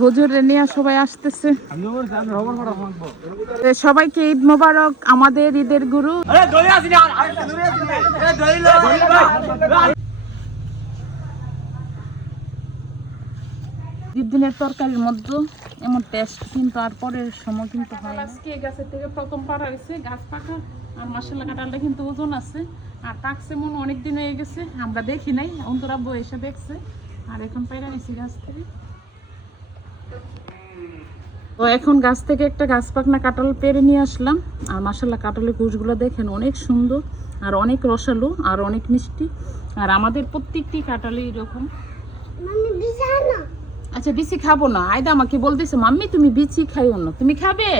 হুজুরে নিয়ে সবাই আসতেছে। সবাইকে ঈদ মোবারক। আমাদের ঈদের গুরু। দিনের তরকারির মধ্যে এমন টেস্ট কিন্তু আর পরের সময় কিন্তু হয় না। আজকে গাছের থেকে প্রথম পাড়া হয়েছে গাছ পাকা। আর মাশাআল্লাহ কাঁঠালটা কিন্তু ওজন আছে আর পাকছে মনে অনেক দিন হয়ে গেছে, আমরা দেখি নাই, অন্তরা বউ এসে দেখছে আর এখন পাইরা নিছি গাছ থেকে। তো এখন গাছ থেকে একটা গাছ পাকনা কাঁঠাল পেরে নিয়ে আসলাম। আর মাশাআল্লাহ কাঁঠালের কুচগুলো দেখেন অনেক সুন্দর আর অনেক রসালো আর অনেক মিষ্টি। আর আমাদের প্রত্যেকটি কাঁঠালই এরকম। আচ্ছা বিচি খাবো না, আয়দা আমাকে বলতেছে মাম্মি তুমি বিচি খাইও না, তুমি খাবে?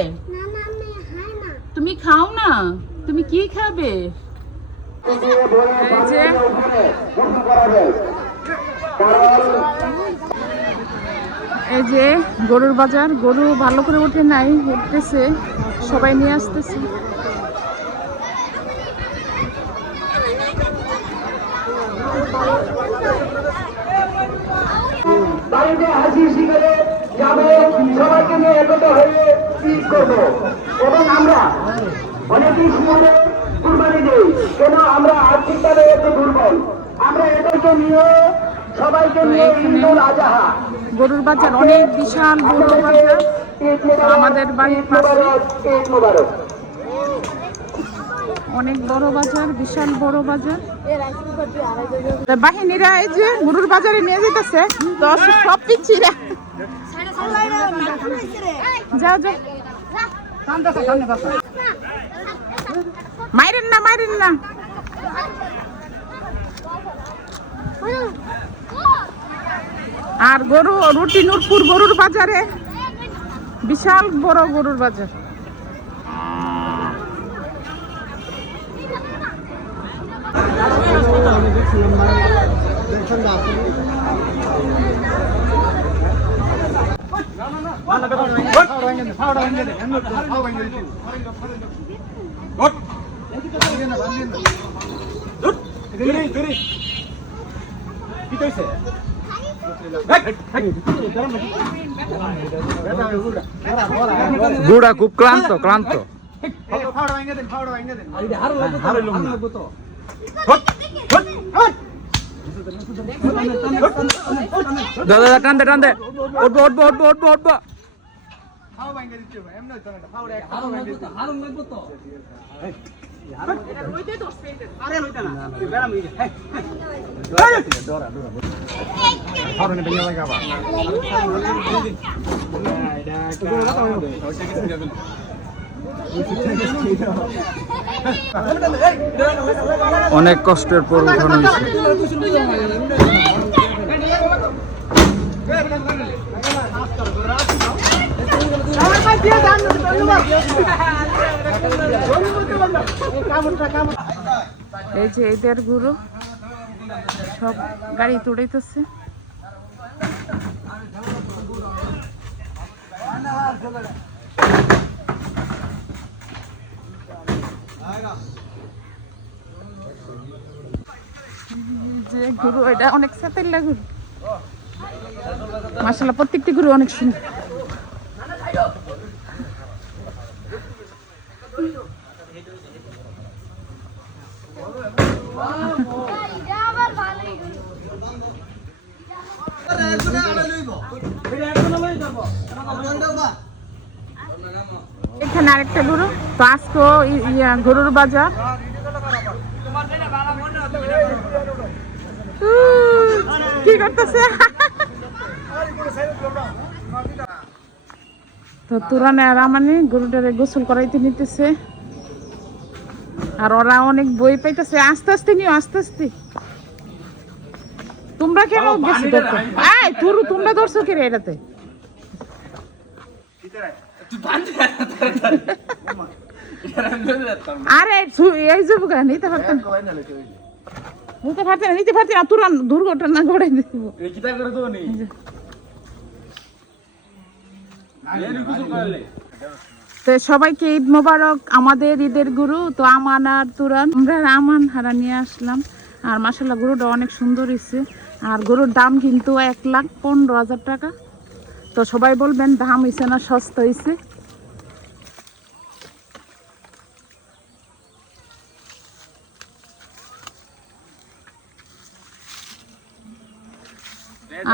তুমি খাও না, তুমি কি খাবে? এই যে এই যে গরুর বাজার, গরু ভালো করে উঠে নাই, উঠতেছে, সবাই নিয়ে আসতেছে। বাড়িতে হাসি শিখে যাবো, সবাইকে নিয়ে একত্র হয়ে ঈদ করবো। এবং আমরা অনেকেই সময় কুরবানি দিই, কেন আমরা আর্থিকভাবে একটু দুর্বল। আমরা এদেরকে নিয়ে সবাইকে নিয়ে ঈদুল আজহা, গরুর বাজার অনেক বিশাল বড় বাজার আমাদের বাড়ির পাশে, ঈদ মোবারক। অনেক বড় বাজার, বিশাল বড় বাজার। বাহিনীরা এই যে গরুর বাজারে নিয়ে যেতেছে, তো সব পিচ্ছিরা যাও যাও, মাইরেন না মাইরেন না। আর গরু রুটি নূরপুর গরুর বাজারে বিশাল বড় গরুর বাজার। গুড়া খুব ক্লান্ত ক্লান্ত। দাদা টানতে টানতে উঠবো উঠবো উঠবো উঠবো উঠবো। অনেক কষ্টের পর উঠানো হয়েছে। এই যে এদের গুরু সব গাড়ি তুড়াইতেছে। যে গুরু এটা অনেক সাতেল্লা গুরু, মাশাআল্লাহ প্রত্যেকটি গুরু অনেক সুন্দর। এখানে আরেকটা গরু, তো আজকে গরুর বাজার। কি করতেছে? তো তুরানে আর আমানে গরুটারে গোসল করাইতে নিতেছে আর ওরা অনেক বই পাইতেছে। আস্তে আস্তে নিও, আস্তে আস্তে। তোমরা কেন বেশি ধরছো? এই তুরু তোমরা ধরছো কি রে এটাতে? আরে এই যে বুকা নিতে পারতেন, নিতে পারতেন, নিতে পারতেন না, তুরান দুর্ঘটনা ঘটাই দিব। তো সবাইকে ঈদ মোবারক। আমাদের ঈদের গুরু তো আমান আর তুরান, আমরা আমান হারা নিয়ে আসলাম। আর মাশাআল্লাহ গরুটা অনেক সুন্দর হয়েছে। আর গরুর দাম কিন্তু 1,15,000 টাকা। তো সবাই বলবেন দাম হয়েছে না সস্তা হয়েছে।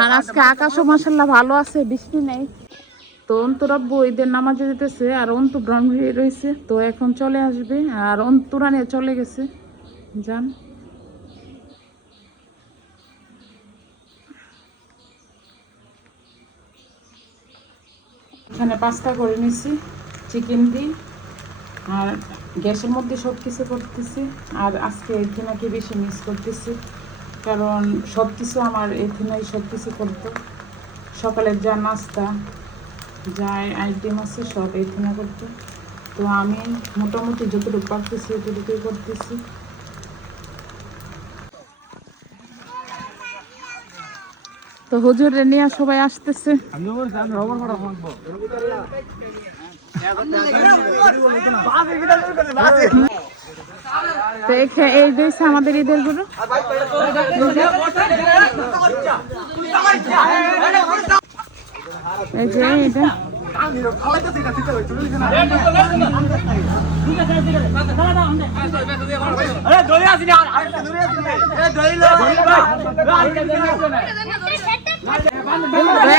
আর আজকে আকাশও মাশাআল্লাহ ভালো আছে, বৃষ্টি নেই। তো অন্তরাব্বু ঈদের নামাজে যেতেছে আর অন্তু ব্রাহ্মী রয়েছে, তো এখন চলে আসবে। আর অন্তরা নিয়ে চলে গেছে যান। এখানে পাস্তা করে নিছি চিকেন দিয়ে, আর গ্যাসের মধ্যে সব কিছু করতেছি। আর আজকে এথিনাকে বেশি মিস করতেছি, কারণ সব কিছু আমার এথিনাই সব কিছু করতো। সকালের যা নাস্তা যা আইটেম আছে সব এথিনা করতো। তো আমি মোটামুটি যতটুকু পারতেছি এতটুকুই করতেছি। তো হুজুরে নিয়ে সবাই আসতেছে। তো এই দিয়েছে আমাদের ঈদের গুলো। এই যে এটা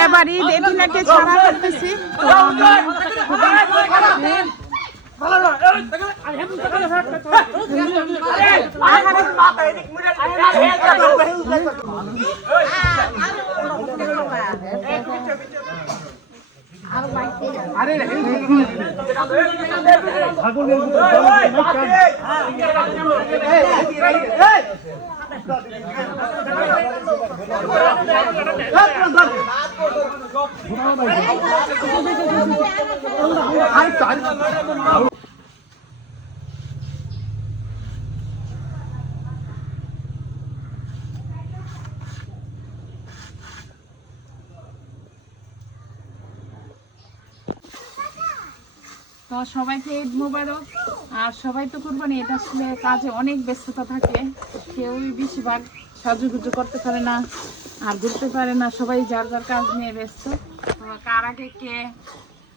এবার ঈদ এদিনকে ছাড়া করতেছি। তো সবাইকে ঈদ মোবারক। আর সবাই তো কুরবানি এটা আসলে কাজে অনেক ব্যস্ততা থাকে, কেউই বেশিরভাগ সাজুগুজু করতে পারে না আর ঘুরতে পারে না, সবাই যার যার কাজ নিয়ে ব্যস্ত। তো কার আগে কে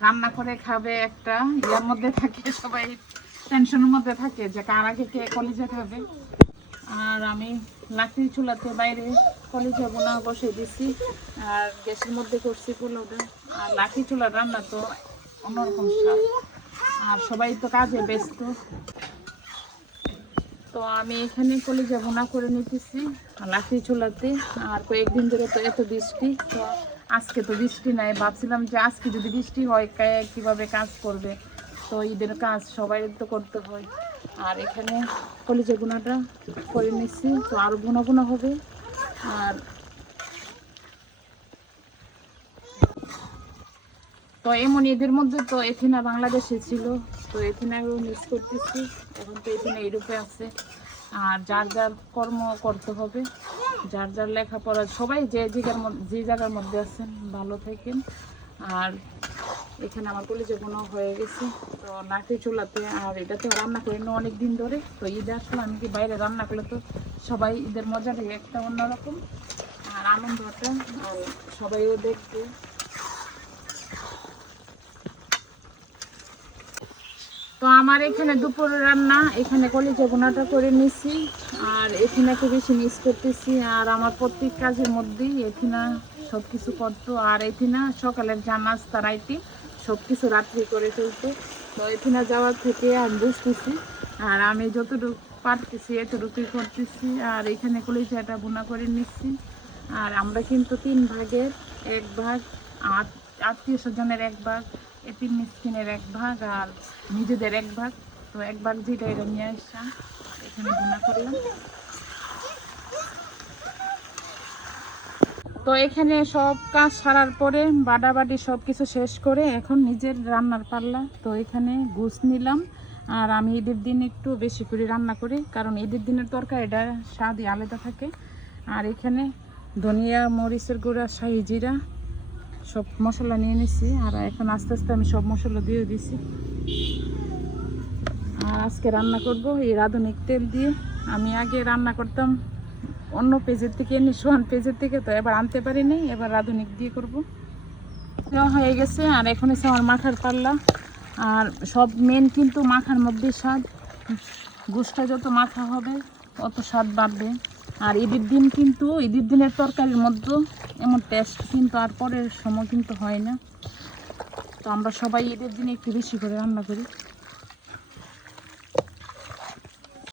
রান্না করে খাবে একটা ইয়ার মধ্যে থাকে, সবাই টেনশনের মধ্যে থাকে যে কার আগে কে কলিজা খাবে। আর আমি লাকড়ির চুলাতে বাইরে কলিজা বোনা বসে দিছি, আর গ্যাসের মধ্যে করছি পোলাওটা। আর লাকড়ি চুলার রান্না তো অন্যরকম স্বাদ, আর সবাই তো কাজে ব্যস্ত। তো আমি এখানে কলিজা বোনা করে নিতেছি লাকড়ি চুলাতে। আর কয়েকদিন ধরে তো এত বৃষ্টি, তো আজকে তো বৃষ্টি নাই, ভাবছিলাম যে আজকে যদি বৃষ্টি হয় কিভাবে কাজ করবে। তো ঈদের কাজ সবাই তো করতে হয়। আর এখানে কলিজা বোনাটা করে নিচ্ছি, তো আরো বোনা বোনা হবে। আর তো এমন ঈদের মধ্যে তো এথিনা বাংলাদেশে ছিল, তো এথিনাকেও মিস করতেছি। এখন তো এথিনা ইউরোপে আছে, আর যার যার কর্ম করতে হবে, যার যার লেখাপড়া, সবাই যে জায়গার মধ্যে আছেন ভালো থাকেন। আর এখানে আমার কলিজা বোনা হয়ে গেছে, তো লাকড়ি চুলাতে। আর এটাতে রান্না করি না অনেক দিন ধরে, তো ঈদে আসলে আমি কি বাইরে রান্না করলে তো সবাই ঈদের মজাটাই একটা অন্যরকম, আর আনন্দটা, আর সবাইও দেখবে। তো আমার এখানে দুপুরের রান্না, এখানে কলিজা বোনাটা করে নিছি। আর এথিনাকে বেশি মিস করতেছি। আর আমার প্রত্যেক কাজের মধ্যেই এথিনা সব কিছু করতো। আর এথিনা সকালের যা নাস্তা রাইতে সব কিছু রাত্রি করে ফেলতো। তো এথিনা যাওয়ার থেকে আমি বুঝতেছি, আর আমি যতটুকু পারতেছি এতটুকুই করতেছি। আর এখানে কলিজাটা বোনা করে নিচ্ছি। আর আমরা কিন্তু 3 ভাগের 1 ভাগ, আত্মীয় স্বজনের 1 ভাগ, এতিম মিসকিনের 1 ভাগ, আর নিজেদের 1 ভাগ। তো 1 ভাগ যেটা এটা নিয়ে আসলাম, এখানে বোনা করলাম। তো এখানে সব কাজ সারার পরে বাটাবাটি সব কিছু শেষ করে এখন নিজের রান্নার পাল্লা। তো এখানে গোশ নিলাম। আর আমি ঈদের দিন একটু বেশি করে রান্না করি, কারণ ঈদের দিনের তরকারিটা স্বাদই আলাদা থাকে। আর এখানে ধনিয়া, মরিচের গুঁড়া, শাহি জিরা সব মশলা নিয়ে নিছি। আর এখন আস্তে আস্তে আমি সব মশলা দিয়ে দিছি। আর আজকে রান্না করব এই রাঁধুনির তেল দিয়ে। আমি আগে রান্না করতাম অন্য পেজের থেকে, সোহান পেজের থেকে, তো এবার আনতে পারিনি, এবার রাঁধুনিক দিয়ে করব। দেওয়া হয়ে গেছে আর এখন হচ্ছে আমার মাখার পাল্লা। আর সব মেন কিন্তু মাখার মধ্যে স্বাদ, গোশটা যত মাখা হবে অত স্বাদ বাড়বে। আর ঈদের দিন কিন্তু ঈদের দিনের তরকারির মধ্যে এমন টেস্ট কিন্তু আর পরের সময় কিন্তু হয় না। তো আমরা সবাই ঈদের দিনে একটু বেশি করে রান্না করি।